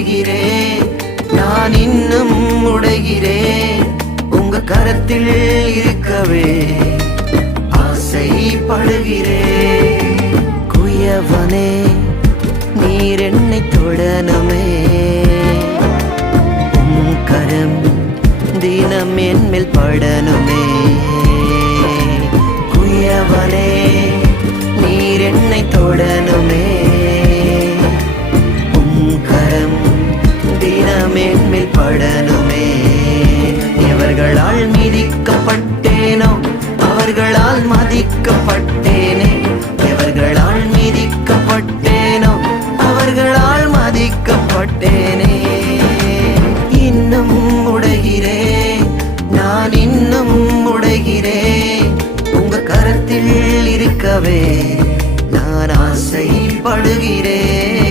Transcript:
உடைகிறேன், நான் இன்னும் உடைகிறேன். உங்க கரத்தில் இருக்கவே ஆசைப்படுகிறேன். குயவனே நீர் என்னை தொடனுமே, உம் கரம் தினம் என்மேல் படனுமே. குயவனே நீர் என்னை தொடனுமே,